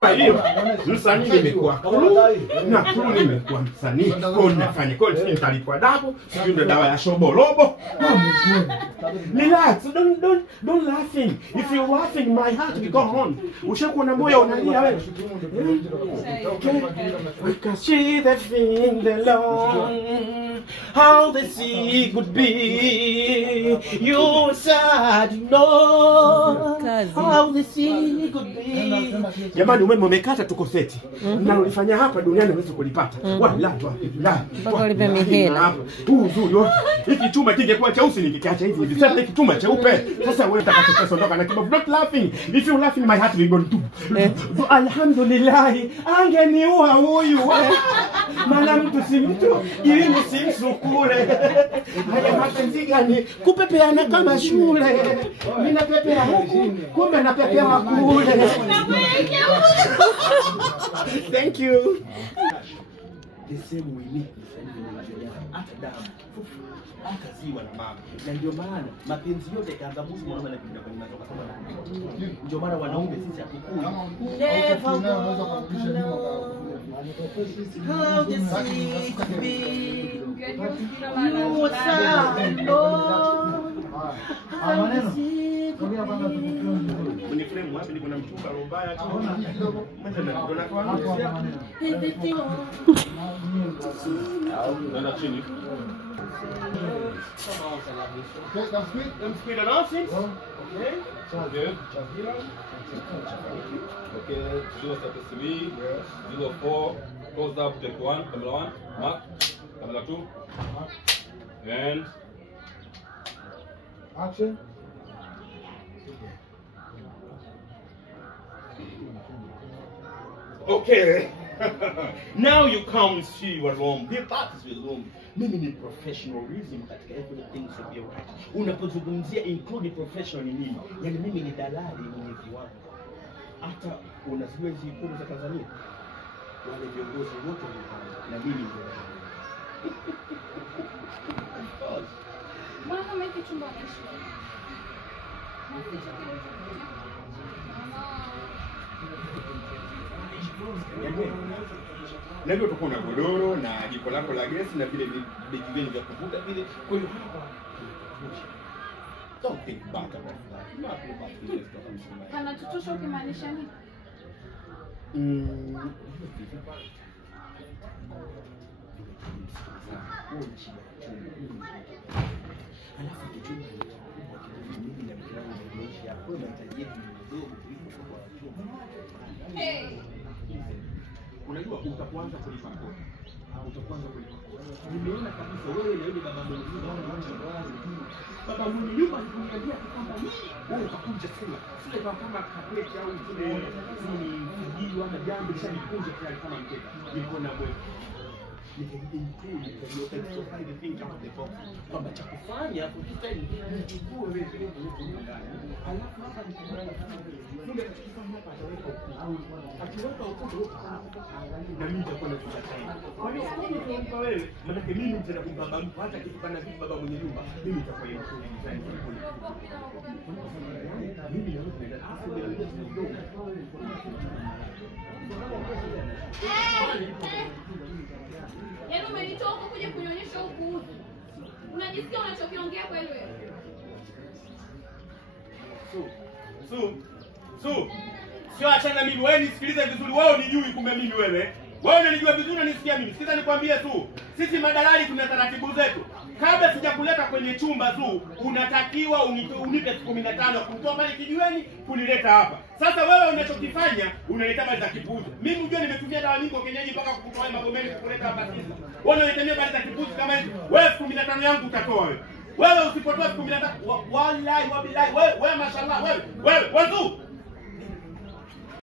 Kwa hiyo msanii nimekuwa na kuru nimekuwa msanii kwa nafanya kwa hiyo nitalipwa dabu sio ndo dawa ya shobolobo. Relax, don't laughing. If you're laughing my heart will go on. Ushakuwa na moyo unalia wewe. We can see the thing alone. How the sea could be. You sad, no. How the sea could be. Jamani umeme umekata tuko seti. Na ulifanya hapa duniani huwezi kulipata. Wala tu la. Mpaka ulipe mihela. Uzuri yote. Hiki chuma kingekuwa cheusi nikikiacha hivi. Sasa hiki chuma cheupe. Sasa wewe utakachoondoka na kibabu not laughing. If you laughing my heart will go to. Alhamdulillah. Angeniua huyu. Maana mtu si mtu, ili si msukule. Haya mapenzi gani? Kupepeana kama shule. Mimi napepea huku, kumbe napepea kule. Thank you. The same we need hata damu akaziwa na mama, na ndio maana mapenzi yote kaanza buzi mwana na kipindi kwa natoka kama ndio maana wanaume sisi hatukui never how the sea could be Mwenye frame wapi niko na mchumba robaya tu. Mwanzo na ndo nakuwa nenda chini. Okay, come speed announcements. Okay. Sounds good. Okay, 033, 04, close up, take 1, camera 1, mark, camera 2, and action. Okay. Now you come see your room. Be part of your room. Mimi ni professionalism katika everything so be right. Unapozungumzia include professional ni nini? Yaani mimi ni dalali mwenye viwango. Hata unasikia hizi kuru za Tanzania. Wale viongozi wote na mimi ndio. Mbona kama hiki chumba naishi? Na ndio utakuwa na godoro na jiko lako la gesi na vile begi vile vya kuvuta vile. Kwa hiyo hapa don't think back about that. Kana tutosha ukimaanisha nini? Unajua utaanza kulipa kodi. Utaanza kulipa kodi. Nimeona kabisa wewe na yule baba mwenye baba mwenye nyumba alikuambia kwamba wewe utakuja sema sile kama kabeti au kile ni hiyo ama jambo lishajikunja tayari kama mteka. Niko na wewe. Kwamba cha kufanya ukitaka nichukue wewe vile vile ndani. Alafu hapa nikiona funga tukifanya hapa ataweka akiweka ukuta na mimi nitakuwa nakuja tena. Kwa hiyo kumpa wewe maana mimi nitaenda kumbamba mtu hata kitu kana vipi baba mwenye nyumba mimi nitakuwa yeye kwa design kwa kweli. Mimi na wewe Yaani umenitoa huko kuja kunionyesha huku. Unajisikia unachokiongea kweli wewe? Sio achana mimi wewe nisikilize vizuri wewe unijui kumbe mimi wewe. Wewe unanijua vizuri unanisikia mimi. Sikiza nikwambie tu. Sisi madalali tuna taratibu zetu. Kabla sijakuleta kwenye chumba tu unatakiwa unipe 15 kutoa pale kijiweni kunileta hapa. Sasa wewe unachokifanya unaleta bali za kipuzi. Mimi unajua nimetumia dawa nyingi kienyeji mpaka kukutoa Magomeni kukuleta hapa sisi. Wewe unaletea bali za kipuzi kama hizo. Wewe 15 yangu utatoa wewe. Wewe usipotoa 15 wallahi wabillahi wewe mashallah wewe wazu